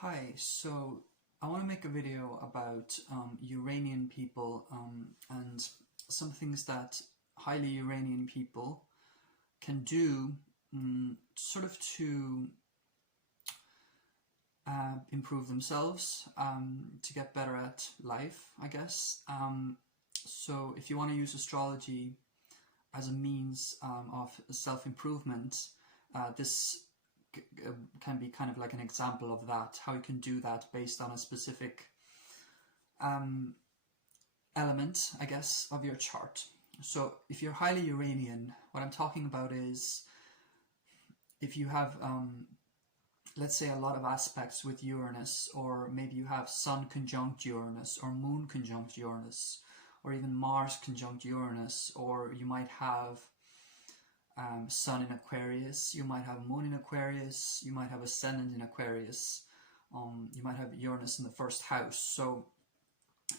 Hi, so I want to make a video about Uranian people and some things that highly Uranian people can do sort of to improve themselves, to get better at life, I guess. So if you want to use astrology as a means of self-improvement, this can be kind of like an example of that, how you can do that based on a specific element, I guess, of your chart. So if you're highly Uranian, what I'm talking about is if you have, let's say, a lot of aspects with Uranus, or maybe you have Sun conjunct Uranus, or Moon conjunct Uranus, or even Mars conjunct Uranus, or you might have Sun in Aquarius, you might have Moon in Aquarius, you might have Ascendant in Aquarius, you might have Uranus in the first house. So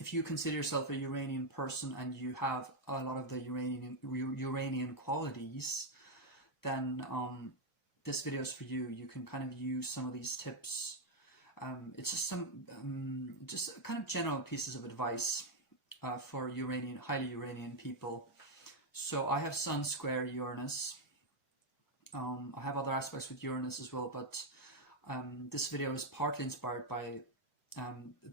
if you consider yourself a Uranian person and you have a lot of the Uranian qualities, then this video is for you. You can kind of use some of these tips. It's just some just kind of general pieces of advice for highly Uranian people. So I have Sun square Uranus. I have other aspects with Uranus as well, but this video is partly inspired by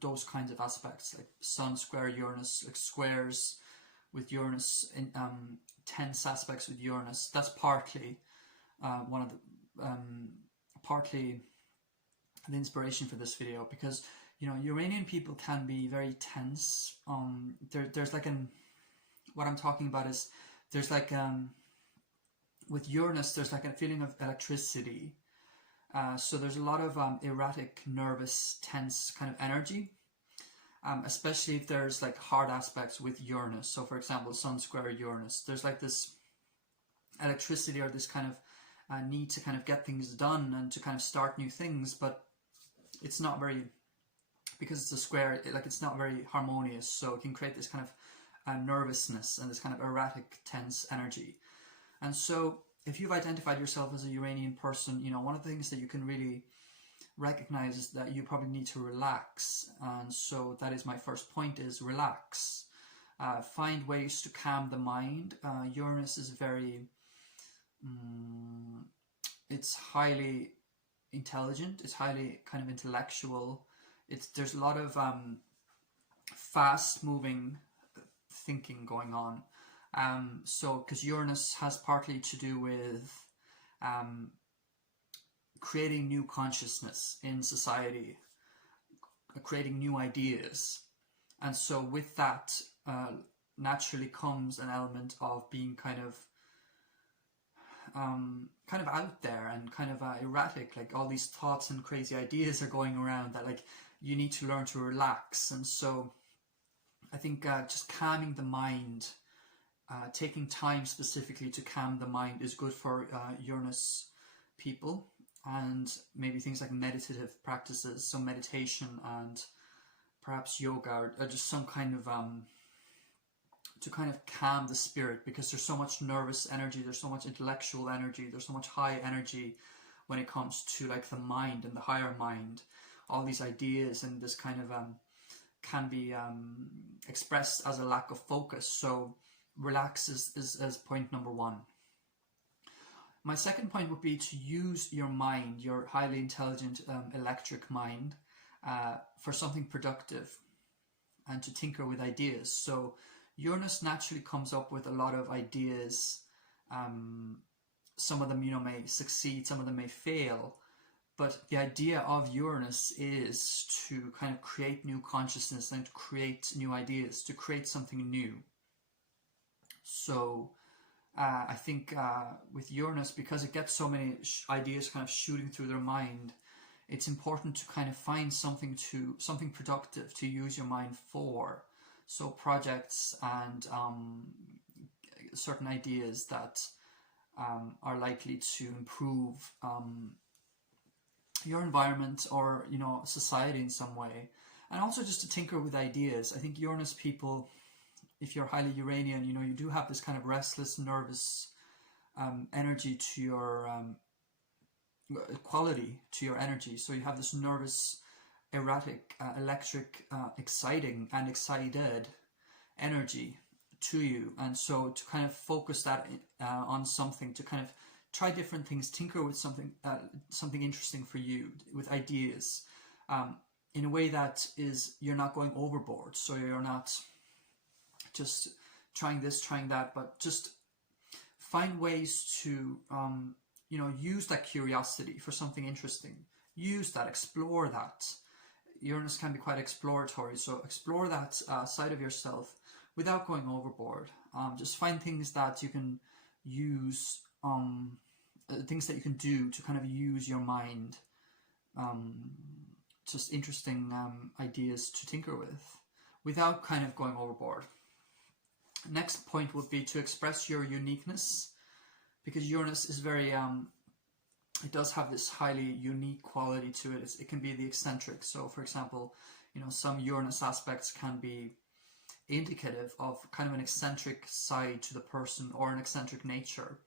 those kinds of aspects, like Sun square Uranus, like squares with Uranus, in tense aspects with Uranus. That's partly partly the inspiration for this video, because Uranian people can be very tense. There's like what I'm talking about is there's like with Uranus there's like a feeling of electricity. So there's a lot of erratic, nervous, tense kind of energy, especially if there's like hard aspects with Uranus. So for example, Sun square Uranus, there's like this electricity or this kind of need to kind of get things done and to kind of start new things, but it's not very, because it's a square, it's not very harmonious, so it can create this kind of nervousness and this kind of erratic, tense energy. And so if you've identified yourself as a Uranian person, one of the things that you can really recognize is that you probably need to relax. And so that is my first point, is relax. Find ways to calm the mind. Uranus is very, it's highly intelligent, it's highly kind of intellectual. There's a lot of fast moving thinking going on. So because Uranus has partly to do with creating new consciousness in society, creating new ideas, and so with that naturally comes an element of being kind of out there and kind of erratic, like all these thoughts and crazy ideas are going around that like you need to learn to relax. And so I think just calming the mind, taking time specifically to calm the mind is good for Uranus people, and maybe things like meditative practices, so meditation and perhaps yoga, or just some kind of to kind of calm the spirit, because there's so much nervous energy, there's so much intellectual energy, there's so much high energy when it comes to like the mind and the higher mind. All these ideas and this kind of can be expressed as a lack of focus. So relax is point number one. My second point would be to use your mind, your highly intelligent electric mind, for something productive and to tinker with ideas. So Uranus naturally comes up with a lot of ideas. Some of them, may succeed, some of them may fail. But the idea of Uranus is to kind of create new consciousness and to create new ideas, to create something new. So I think with Uranus, because it gets so many ideas kind of shooting through their mind, it's important to kind of find something productive to use your mind for. So projects and certain ideas that are likely to improve your environment or society in some way, and also just to tinker with ideas. I think Uranus people, if you're highly Uranian, you do have this kind of restless, nervous energy to your quality to your energy. So you have this nervous erratic, electric, exciting and excited energy to you. And so to kind of focus that on something, to kind of try different things, tinker with something, something interesting for you, with ideas, in a way that is, you're not going overboard. So you're not just trying this, trying that, but just find ways to, you know, use that curiosity for something interesting. Use that, explore that. Uranus can be quite exploratory, so explore that side of yourself without going overboard. Just find things that you can use, things that you can do to kind of use your mind. Just interesting ideas to tinker with without kind of going overboard. Next point would be to express your uniqueness, because Uranus is very, it does have this highly unique quality to it. It can be the eccentric. So for example, you know, some Uranus aspects can be indicative of kind of an eccentric side to the person, or an eccentric nature.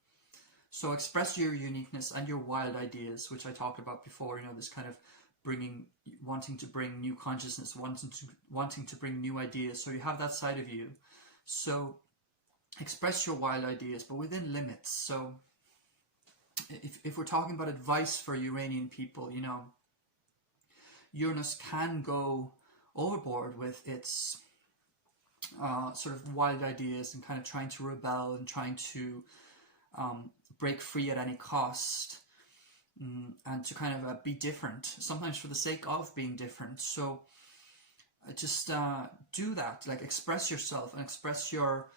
So express your uniqueness and your wild ideas, which I talked about before, you know, this kind of wanting to bring new consciousness, wanting to bring new ideas. So you have that side of you. So express your wild ideas, but within limits. So if we're talking about advice for Uranian people, you know, Uranus can go overboard with its sort of wild ideas and kind of trying to rebel and trying to break free at any cost, and to kind of be different, sometimes for the sake of being different. So just do that, like express yourself and express your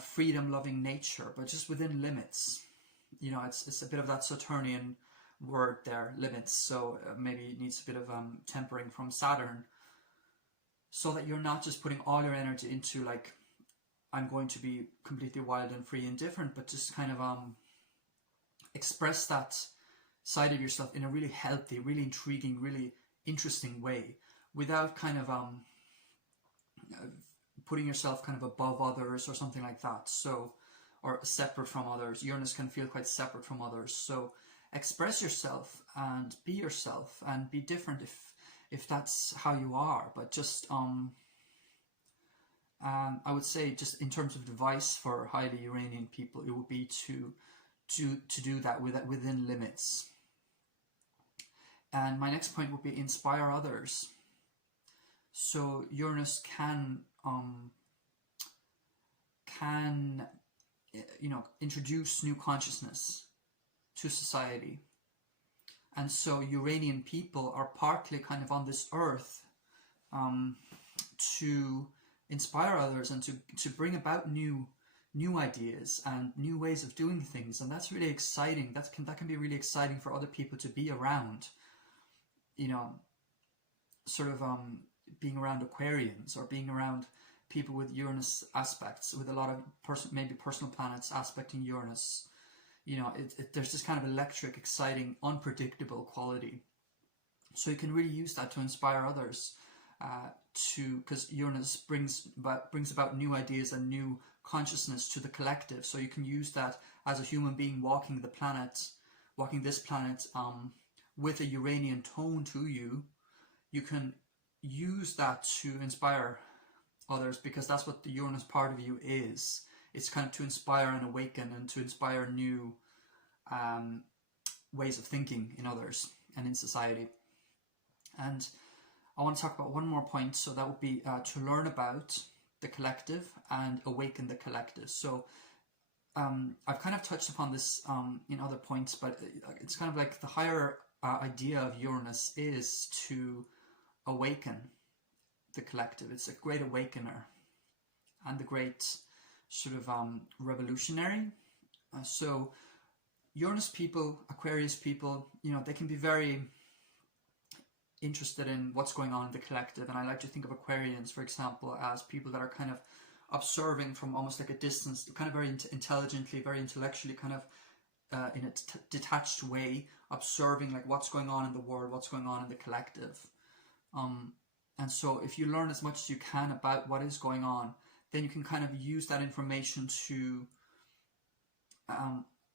freedom-loving nature, but just within limits. You know, it's a bit of that Saturnian word there, limits. So maybe it needs a bit of tempering from Saturn, so that you're not just putting all your energy into like, I'm going to be completely wild and free and different, but just kind of express that side of yourself in a really healthy, really intriguing, really interesting way, without kind of putting yourself kind of above others or something like that. So, or separate from others. Uranus can feel quite separate from others. So express yourself and be different if that's how you are. But just I would say, just in terms of advice for highly Uranian people, it would be to do that within limits. And my next point would be inspire others. So Uranus can you know, introduce new consciousness to society. And so Uranian people are partly kind of on this earth to inspire others and to bring about new ideas and new ways of doing things. And that's really exciting. That can be really exciting for other people to be around, you know, sort of being around Aquarians, or being around people with Uranus aspects, with a lot of maybe personal planets aspecting Uranus. You know, there's this kind of electric, exciting, unpredictable quality. So you can really use that to inspire others, because Uranus brings about new ideas and new consciousness to the collective. So you can use that as a human being walking this planet with a Uranian tone to you. You can use that to inspire others, because that's what the Uranus part of you is. It's kind of to inspire and awaken, and to inspire new ways of thinking in others and in society. And I want to talk about one more point, so that would be to learn about the collective and awaken the collective. So I've kind of touched upon this in other points, but it's kind of like the higher idea of Uranus is to awaken the collective. It's a great awakener and the great sort of revolutionary. So Uranus people, Aquarius people, you know, they can be very interested in what's going on in the collective. And I like to think of Aquarians, for example, as people that are kind of observing from almost like a distance, kind of very intelligently, very intellectually, kind of in a detached way, observing like what's going on in the world, what's going on in the collective. And so if you learn as much as you can about what is going on, then you can kind of use that information to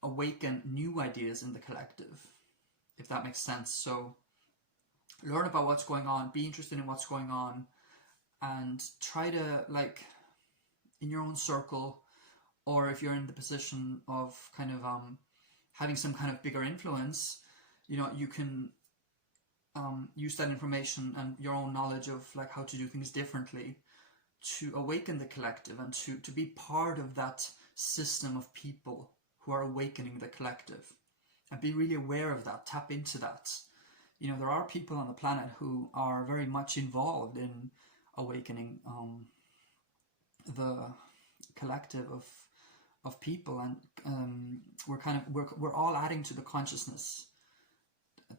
awaken new ideas in the collective, if that makes sense. So learn about what's going on, be interested in what's going on, and try to, like, in your own circle, or if you're in the position of kind of having some kind of bigger influence, you know, you can use that information and your own knowledge of like how to do things differently to awaken the collective, and to be part of that system of people who are awakening the collective, and be really aware of that, tap into that. You know, there are people on the planet who are very much involved in awakening the collective of people, and we're all adding to the consciousness,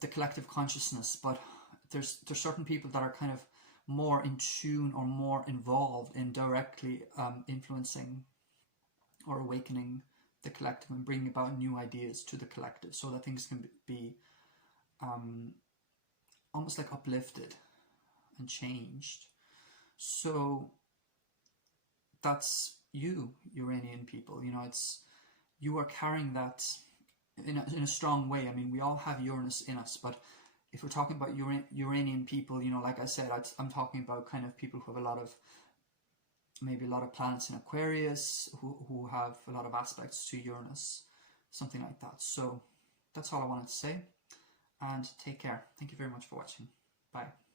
the collective consciousness, but there's certain people that are kind of more in tune or more involved in directly influencing or awakening the collective and bringing about new ideas to the collective, so that things can be almost like uplifted and changed. So that's you, Uranian people. You know, it's, you are carrying that in a strong way. I mean, we all have Uranus in us, but if we're talking about Uranian people, you know, like I said, I'm talking about kind of people who have maybe a lot of planets in Aquarius, who have a lot of aspects to Uranus, something like that. So that's all I wanted to say, and take care. Thank you very much for watching. Bye.